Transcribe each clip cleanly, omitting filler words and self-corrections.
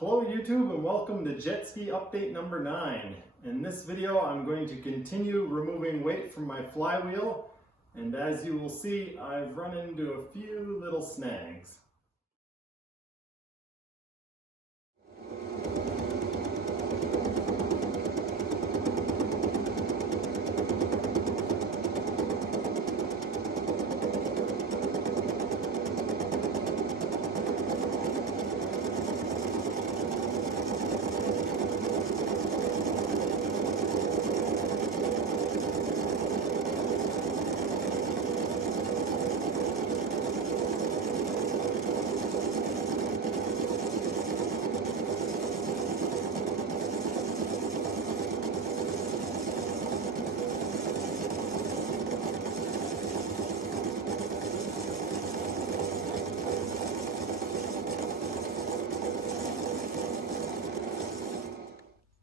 Hello YouTube and welcome to Jet Ski Update number 9. In this video I'm going to continue removing weight from my flywheel, and as you will see I've run into a few little snags.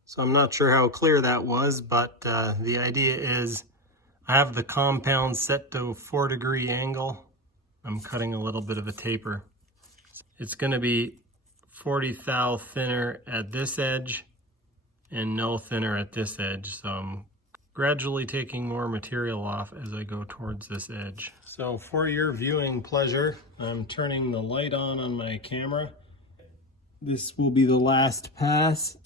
So I'm not sure how clear that was, but the idea is I have the compound set to a 4-degree angle. I'm cutting a little bit of a taper. It's going to be 40 thou thinner at this edge and no thinner at this edge. So I'm gradually taking more material off as I go towards this edge. So for your viewing pleasure, I'm turning the light on my camera. This will be the last pass.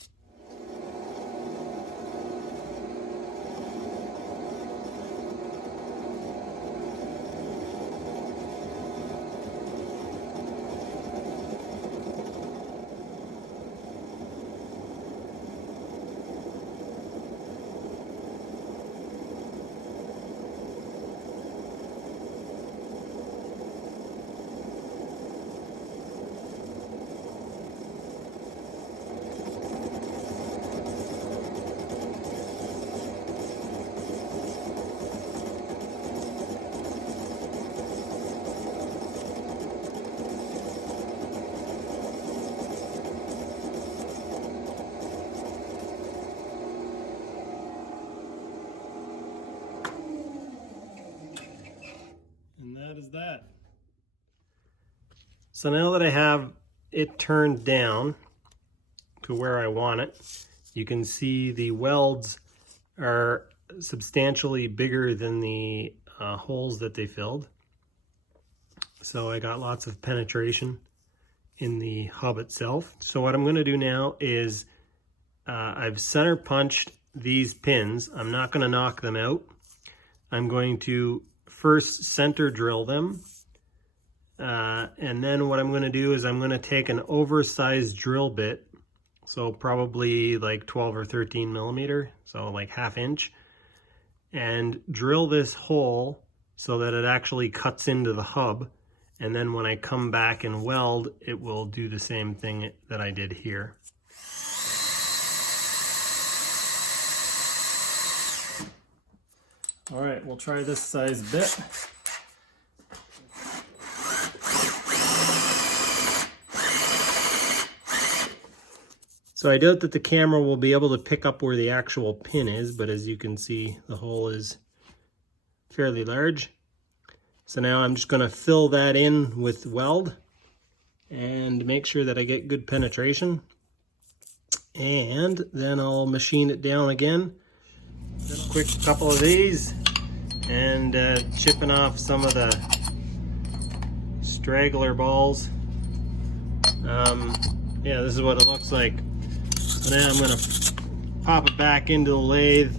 That. So now that I have it turned down to where I want it, you can see the welds are substantially bigger than the holes that they filled. So I got lots of penetration in the hub itself. So what I'm going to do now is I've center punched these pins. I'm not going to knock them out. I'm going to first center drill them, and then what I'm going to do is I'm going to take an oversized drill bit, so probably like 12 or 13 millimeter, so like 1/2 inch, and drill this hole so that it actually cuts into the hub, and then when I come back and weld, it will do the same thing that I did here. All right, we'll try this size bit. So I doubt that the camera will be able to pick up where the actual pin is, but as you can see, the hole is fairly large. So now I'm just going to fill that in with weld and make sure that I get good penetration. And then I'll machine it down again. Quick couple of these, and chipping off some of the straggler balls. Yeah, this is what it looks like. So now I'm going to pop it back into the lathe,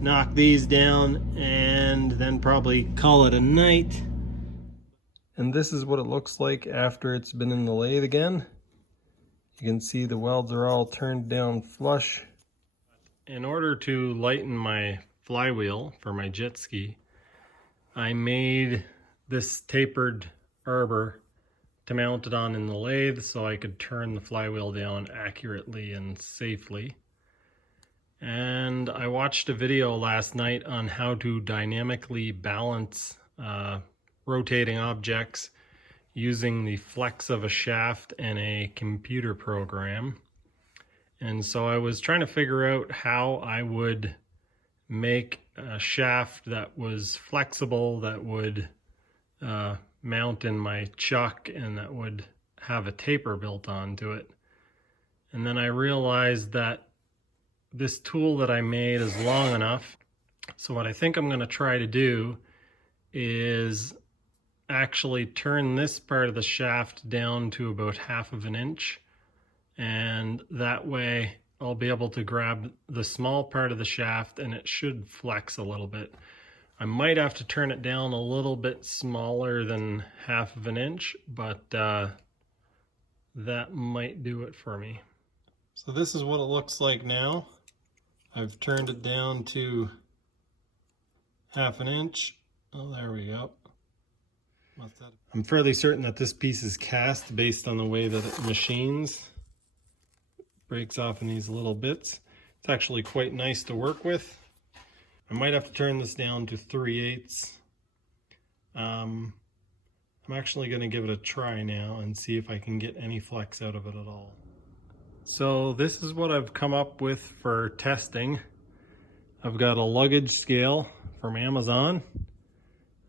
knock these down, and then probably call it a night. And this is what it looks like after it's been in the lathe again. You can see the welds are all turned down flush. In order to lighten my flywheel for my jet ski, I made this tapered arbor to mount it on in the lathe so I could turn the flywheel down accurately and safely. And I watched a video last night on how to dynamically balance rotating objects using the flex of a shaft and a computer program. And so I was trying to figure out how I would make a shaft that was flexible, that would mount in my chuck, and that would have a taper built onto it. And then I realized that this tool that I made is long enough. So what I think I'm going to try to do is actually turn this part of the shaft down to about 1/2 inch. And that way I'll be able to grab the small part of the shaft and it should flex a little bit. I might have to turn it down a little bit smaller than 1/2 inch, but that might do it for me. So this is what it looks like now. I've turned it down to 1/2 inch. Oh, there we go. I'm fairly certain that this piece is cast based on the way that it machines. Breaks off in these little bits. It's actually quite nice to work with. I might have to turn this down to 3/8. I'm actually going to give it a try now and see if I can get any flex out of it at all. So this is what I've come up with for testing. I've got a luggage scale from Amazon.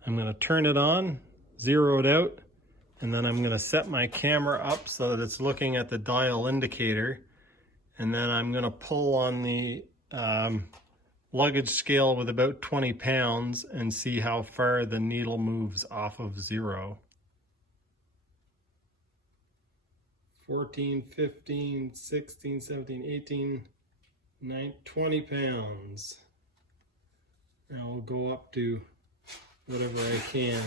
I'm going to turn it on, zero it out, and then I'm going to set my camera up so that it's looking at the dial indicator. And then I'm going to pull on the luggage scale with about 20 pounds and see how far the needle moves off of 0. 14, 15, 16, 17, 18, 19, 20 pounds. Now we'll go up to whatever I can.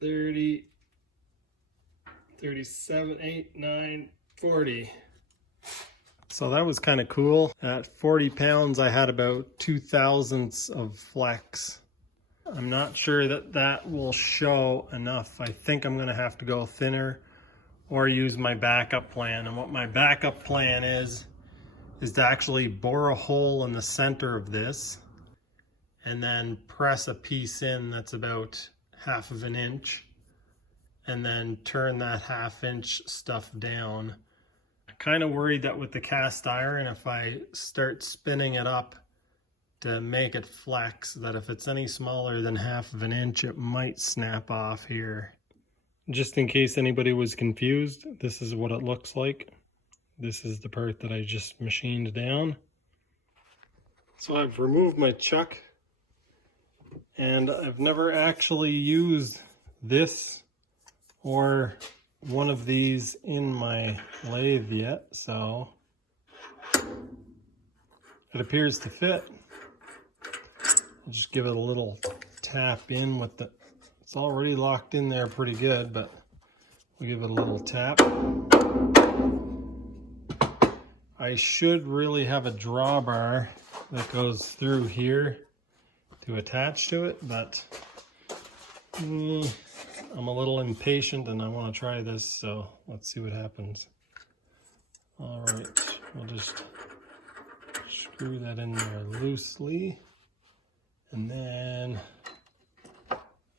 30, 37, 8, 9, 40. So that was kind of cool. At 40 pounds, I had about 2/1000 of flex. I'm not sure that that will show enough. I think I'm going to have to go thinner or use my backup plan. And what my backup plan is to actually bore a hole in the center of this and then press a piece in that's about 1/2 inch and then turn that 1/2 inch stuff down. I'm kind of worried that with the cast iron, if I start spinning it up to make it flex, that if it's any smaller than 1/2 inch, it might snap off here. Just in case anybody was confused, this is what it looks like. This is the part that I just machined down. So I've removed my chuck, and I've never actually used this or one of these in my lathe yet, so it appears to fit. I'll just give it a little tap in with the, it's already locked in there pretty good, but we'll give it a little tap. I should really have a drawbar that goes through here to attach to it, but I'm a little impatient and I want to try this, so let's see what happens. All right, we'll just screw that in there loosely. And then,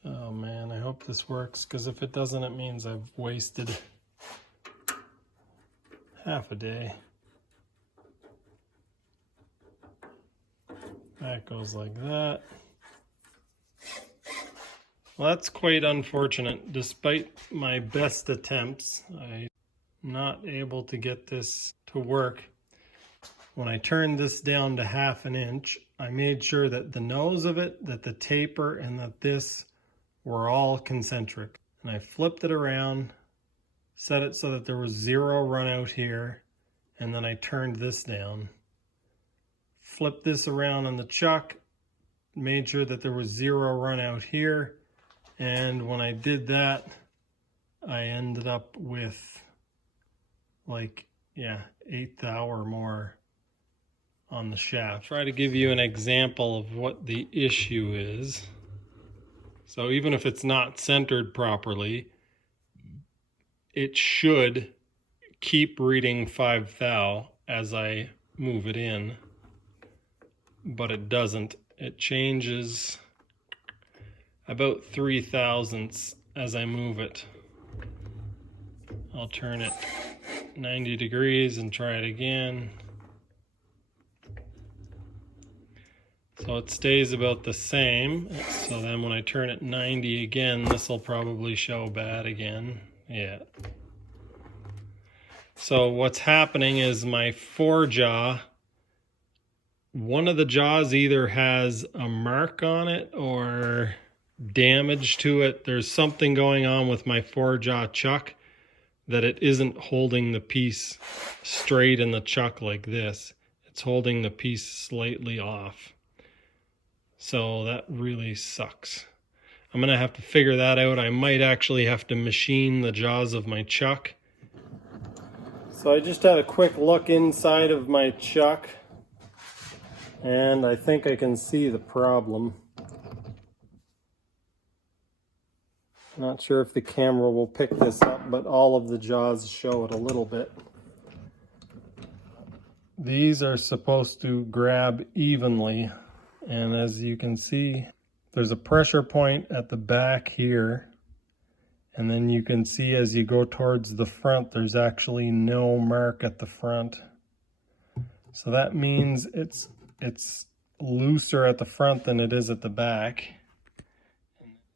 oh man, I hope this works, because if it doesn't, it means I've wasted half a day. That goes like that. Well, that's quite unfortunate. Despite my best attempts, I'm not able to get this to work. When I turned this down to 1/2 inch, I made sure that the nose of it, that the taper, and that this were all concentric. And I flipped it around, set it so that there was 0 run out here, and then I turned this down. Flipped this around on the chuck, made sure that there was 0 run out here, and when I did that, I ended up with like, yeah, 1/8 thou or more on the shaft. I'll try to give you an example of what the issue is. So even if it's not centered properly, it should keep reading 5 thou as I move it in, but it doesn't. It changes about 3/1000 as I move it. I'll turn it 90 degrees and try it again. So it stays about the same. So then when I turn it 90 again, this will probably show bad again. Yeah. So what's happening is my forejaw, one of the jaws either has a mark on it or damage to it. There's something going on with my forejaw chuck that it isn't holding the piece straight in the chuck like this. It's holding the piece slightly off. So that really sucks. I'm gonna have to figure that out. I might actually have to machine the jaws of my chuck. So I just had a quick look inside of my chuck, and I think I can see the problem. Not sure if the camera will pick this up, but all of the jaws show it a little bit. These are supposed to grab evenly, and as you can see, there's a pressure point at the back here. And then you can see as you go towards the front, there's actually no mark at the front. So that means it's looser at the front than it is at the back.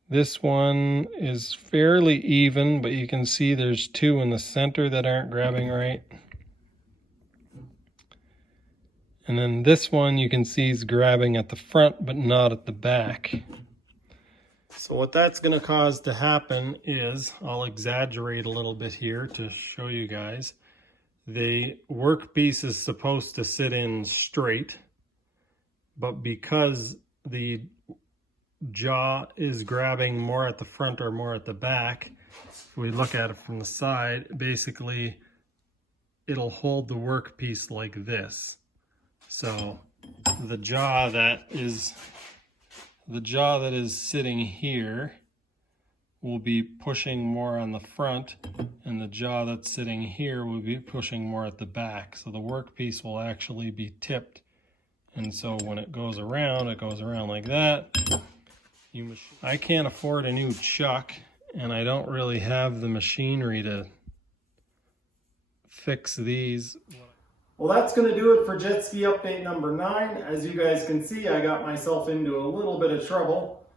This one is fairly even, but you can see there's two in the center that aren't grabbing right. And then this one you can see is grabbing at the front, but not at the back. So what that's going to cause to happen is, I'll exaggerate a little bit here to show you guys, the workpiece is supposed to sit in straight, but because the jaw is grabbing more at the front or more at the back, if we look at it from the side, basically it'll hold the workpiece like this. So the jaw that is sitting here will be pushing more on the front, and the jaw that's sitting here will be pushing more at the back. So the workpiece will actually be tipped, and so when it goes around like that. I can't afford a new chuck, and I don't really have the machinery to fix these. Well, that's going to do it for jet ski update number 9. As you guys can see, I got myself into a little bit of trouble.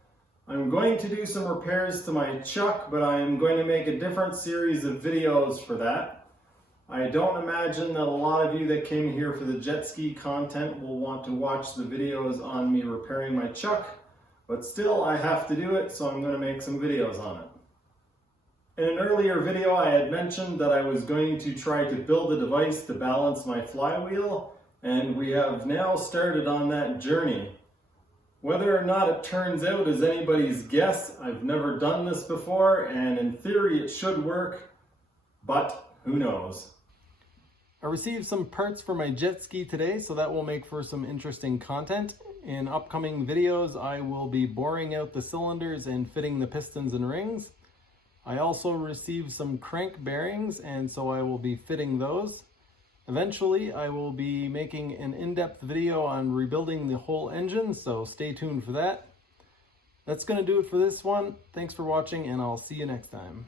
I'm going to do some repairs to my chuck, but I am going to make a different series of videos for that. I don't imagine that a lot of you that came here for the jet ski content will want to watch the videos on me repairing my chuck, but still I have to do it, so I'm going to make some videos on it. In an earlier video, I had mentioned that I was going to try to build a device to balance my flywheel, and we have now started on that journey. Whether or not it turns out is anybody's guess. I've never done this before, and in theory it should work, but who knows. I received some parts for my jet ski today, so that will make for some interesting content. In upcoming videos, I will be boring out the cylinders and fitting the pistons and rings. I also received some crank bearings, and so I will be fitting those. Eventually, I will be making an in-depth video on rebuilding the whole engine, so stay tuned for that. That's going to do it for this one. Thanks for watching, and I'll see you next time.